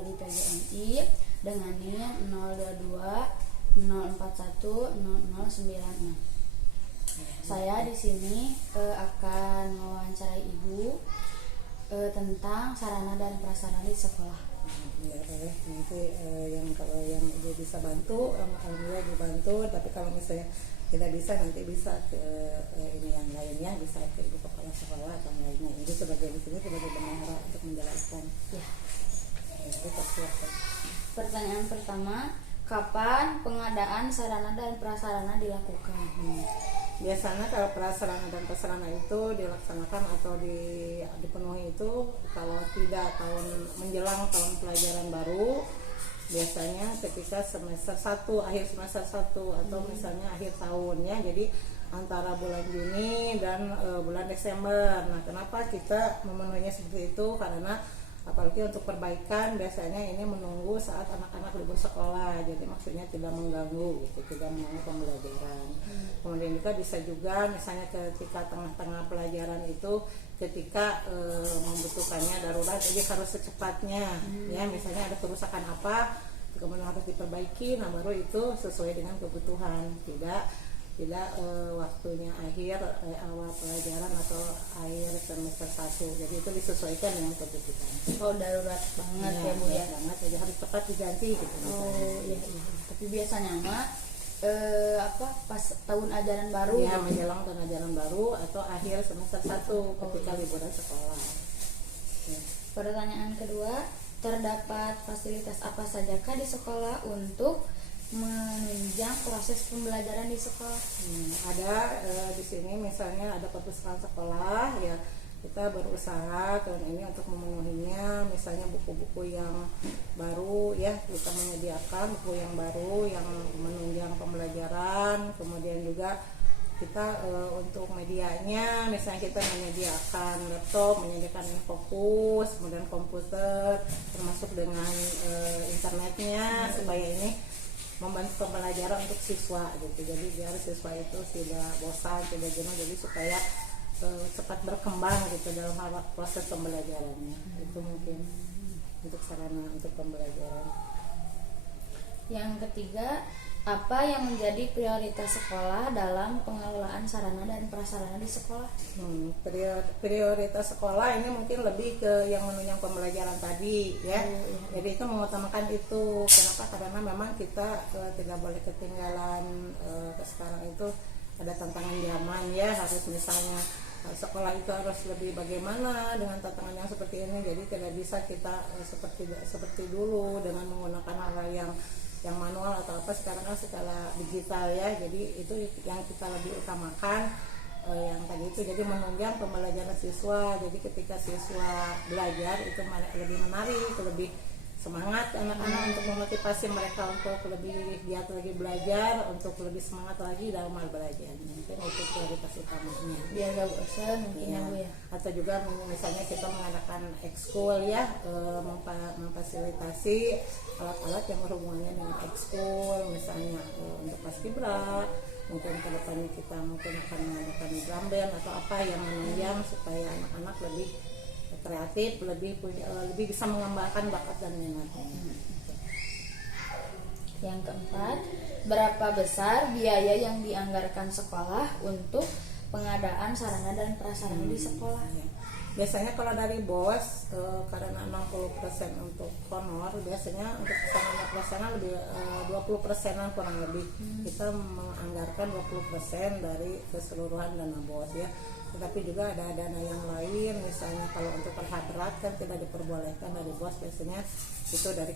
Prodi PGMI dengan NIM 022 041 0096. Saya di sini akan mewawancarai Ibu tentang sarana dan prasarana di sekolah. Ya boleh, nanti kalau yang Ibu bisa bantu, alhamdulillah dibantu. Tapi kalau misalnya tidak bisa, nanti bisa ke ini yang lainnya, bisa ke Ibu Kepala Sekolah atau lainnya. Ibu sebagai di sini sebagai bendahara untuk menjelaskan. Ya. Silakan. Pertanyaan pertama, kapan pengadaan sarana dan prasarana dilakukan? Biasanya kalau prasarana dan prasarana itu dilaksanakan atau dipenuhi itu kalau tidak menjelang tahun pelajaran baru, biasanya ketika semester 1, akhir semester 1 atau misalnya akhir tahun ya. Jadi antara bulan Juni dan bulan Desember. Nah, kenapa kita memenuhinya seperti itu? Karena apalagi untuk perbaikan biasanya ini menunggu saat anak-anak libur sekolah, jadi maksudnya tidak mengganggu gitu, tidak mengganggu pembelajaran. Kemudian bisa juga misalnya ketika tengah-tengah pelajaran itu ketika membutuhkannya darurat, jadi harus secepatnya ya, misalnya ada kerusakan apa kemudian harus diperbaiki, nah baru itu sesuai dengan kebutuhan, tidak waktunya awal pelajaran atau akhir semester 1. Jadi itu disesuaikan dengan kebutuhan. Oh, darurat banget ya Bu ya. Banget, jadi harus cepat diganti gitu. Oh iya. Tapi biasanya mah pas tahun ajaran baru ya, menjelang tahun ajaran baru atau akhir semester 1 ketika liburan sekolah. Ya. Pertanyaan kedua, terdapat fasilitas apa sajakah di sekolah untuk menunjang proses pembelajaran di sekolah? Ada di sini misalnya ada perpustakaan sekolah ya, kita berusaha tahun ini untuk memenuhinya, misalnya buku-buku yang baru ya, kita menyediakan buku yang baru yang menunjang pembelajaran. Kemudian juga kita untuk medianya, misalnya kita menyediakan laptop, menyediakan fokus, kemudian komputer termasuk dengan internetnya supaya ini membantu pembelajaran untuk siswa gitu. Jadi biar siswa itu tidak bosan, tidak jenuh, jadi supaya cepat berkembang gitu dalam proses pembelajarannya. Itu mungkin untuk sarana untuk pembelajaran. Yang ketiga, apa yang menjadi prioritas sekolah dalam pengelolaan sarana dan prasarana di sekolah? Prioritas sekolah ini mungkin lebih ke yang menunjang pembelajaran tadi ya. Jadi itu mengutamakan itu. Kenapa? Karena memang kita tidak boleh ketinggalan. Sekarang itu ada tantangan zaman ya, harus misalnya sekolah itu harus lebih bagaimana dengan tantangan yang seperti ini. Jadi tidak bisa kita seperti dulu dengan menggunakan hal yang manual atau apa. Sekarang kan secara digital ya, jadi itu yang kita lebih utamakan yang tadi itu. Jadi menunjang pembelajaran siswa, jadi ketika siswa belajar itu lebih menarik, lebih semangat anak-anak, untuk memotivasi mereka untuk lebih giat lagi belajar, untuk lebih semangat lagi dalam hal belajar. Mungkin itu prioritas utamanya, biar gak bosan mungkin ya Bu ya. Atau juga misalnya kita mengadakan ekskul ya, memfasilitasi alat-alat yang berhubungannya dengan ekskul, misalnya untuk paskibra. Mungkin ke depannya kita mungkin akan mengadakan drum band atau apa yang menunjang supaya anak-anak lebih kreatif, lebih bisa mengembangkan bakat dan minatnya. Yang keempat, berapa besar biaya yang dianggarkan sekolah untuk pengadaan sarana dan prasarana di sekolah? Biasanya kalau dari BOS karena 60% untuk honor, biasanya untuk sarana prasarana lebih 20%-an kurang lebih. Kita menganggarkan 20% dari keseluruhan dana BOS ya. Tetapi juga ada dana yang lain, misalnya kalau untuk rehab berat kan tidak diperbolehkan dari BOS, biasanya itu dari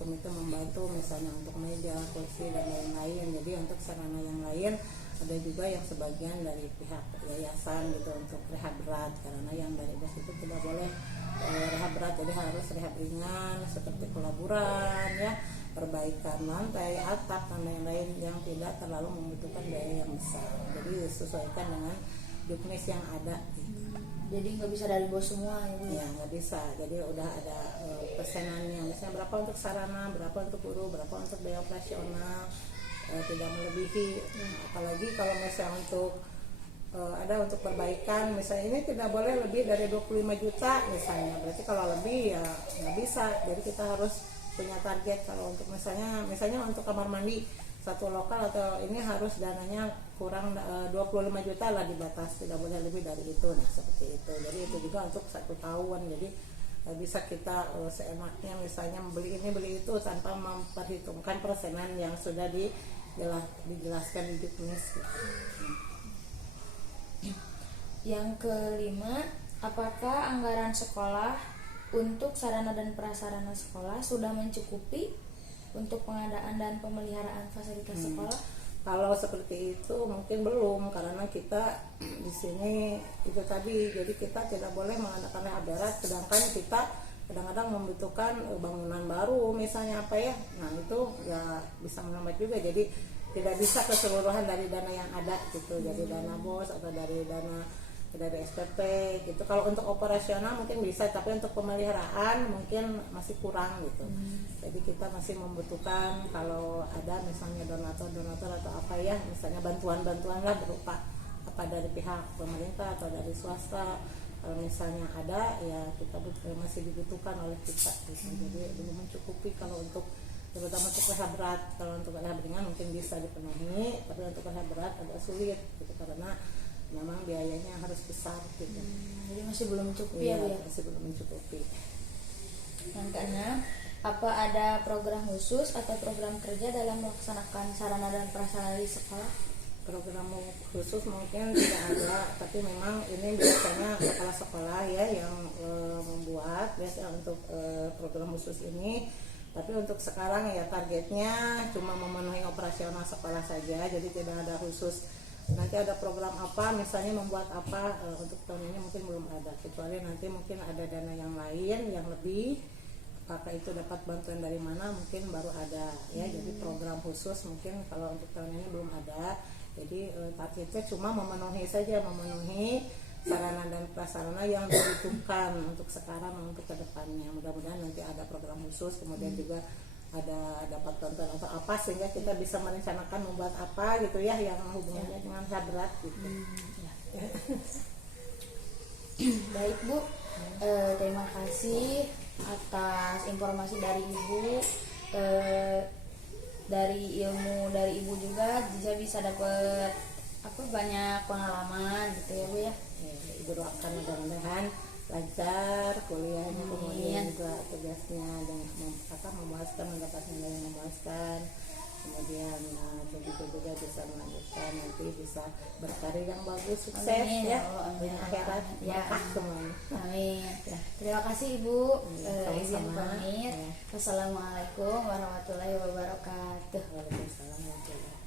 komite membantu misalnya untuk meja, kursi dan lain-lain. Jadi untuk sarana yang lain ada juga yang sebagian dari pihak yayasan gitu untuk rehab berat, karena yang dari BOS itu tidak boleh rehab berat, jadi harus rehab ringan seperti pelaburan ya, perbaikan lantai, atap dan lain-lain yang tidak terlalu membutuhkan biaya yang besar. Jadi disesuaikan dengan juknis yang ada gitu. Jadi nggak bisa dari bos semua ya Bu? Ya nggak bisa, jadi udah ada persenannya, misalnya berapa untuk sarana, berapa untuk guru, berapa untuk biaya operasional, tidak melebihi. Apalagi kalau misalnya untuk ada untuk perbaikan, misalnya ini tidak boleh lebih dari 25 juta misalnya, berarti kalau lebih ya nggak bisa. Jadi kita harus punya target. Kalau untuk misalnya untuk kamar mandi satu lokal atau ini harus dananya kurang 25 juta lah dibatas, tidak boleh lebih dari itu. Nah seperti itu. Jadi itu juga untuk 1 tahun. Jadi bisa kita seenaknya misalnya beli ini beli itu tanpa memperhitungkan persenan yang sudah dijelaskan di Diknis gitu. Yang kelima, apakah anggaran sekolah untuk sarana dan prasarana sekolah sudah mencukupi untuk pengadaan dan pemeliharaan fasilitas sekolah? Kalau seperti itu mungkin belum, karena kita di sini itu tadi, jadi kita tidak boleh mengadakan rehab darat, sedangkan kita kadang-kadang membutuhkan bangunan baru misalnya apa ya, nah itu ya bisa menghambat juga. Jadi tidak bisa keseluruhan dari dana yang ada gitu, jadi dana BOS atau dari SPP gitu. Kalau untuk operasional mungkin bisa, tapi untuk pemeliharaan mungkin masih kurang gitu. Jadi kita masih membutuhkan kalau ada misalnya donatur atau apa ya, misalnya bantuan lah berupa apa dari pihak pemerintah atau dari swasta. Kalau misalnya ada ya kita masih dibutuhkan oleh kita gitu. Jadi belum mencukupi kalau untuk, terutama untuk rehab berat. Kalau untuk rehab ringan mungkin bisa dipenuhi, tapi untuk rehab berat agak sulit gitu, karena memang biayanya harus besar gitu. Jadi masih belum mencukupi ya, Bu ya? Masih belum mencukupi. Yang keenam, apa ada program khusus atau program kerja dalam melaksanakan sarana dan prasarana di sekolah? Program khusus mungkin tidak ada, tapi memang ini biasanya kepala sekolah ya yang membuat biasanya untuk program khusus ini. Tapi untuk sekarang ya targetnya cuma memenuhi operasional sekolah saja, jadi tidak ada khusus. Nanti ada program apa, misalnya membuat apa, untuk tahun ini mungkin belum ada, kecuali nanti mungkin ada dana yang lain yang lebih, apakah itu dapat bantuan dari mana mungkin baru ada ya. Jadi program khusus mungkin kalau untuk tahun ini belum ada. Jadi targetnya cuma memenuhi sarana dan prasarana yang dibutuhkan untuk sekarang, untuk kedepannya. Mudah-mudahan nanti ada program khusus, kemudian juga ada dapat bantuan atau apa, sehingga kita bisa merencanakan membuat apa gitu ya yang hubungannya dengan berat gitu. Baik Bu, terima kasih atas informasi dari Ibu. Dari ilmu dari Ibu juga saya bisa dapat banyak pengalaman gitu ya Bu ya. Ibu doakan mudah-mudahan lancar kuliahnya, kemudian juga tugasnya dan memuaskan, mendapat nilai yang memuaskan, kemudian juga bisa melanjutkan, nanti bisa berkarir yang bagus, sukses. Amin, ya banyak akhirat ya semuanya. Amin ya. Terima kasih Ibu. Izin pamit. Wassalamualaikum warahmatullahi wabarakatuh. Waalaikumsalam warahmatullahi wabarakatuh.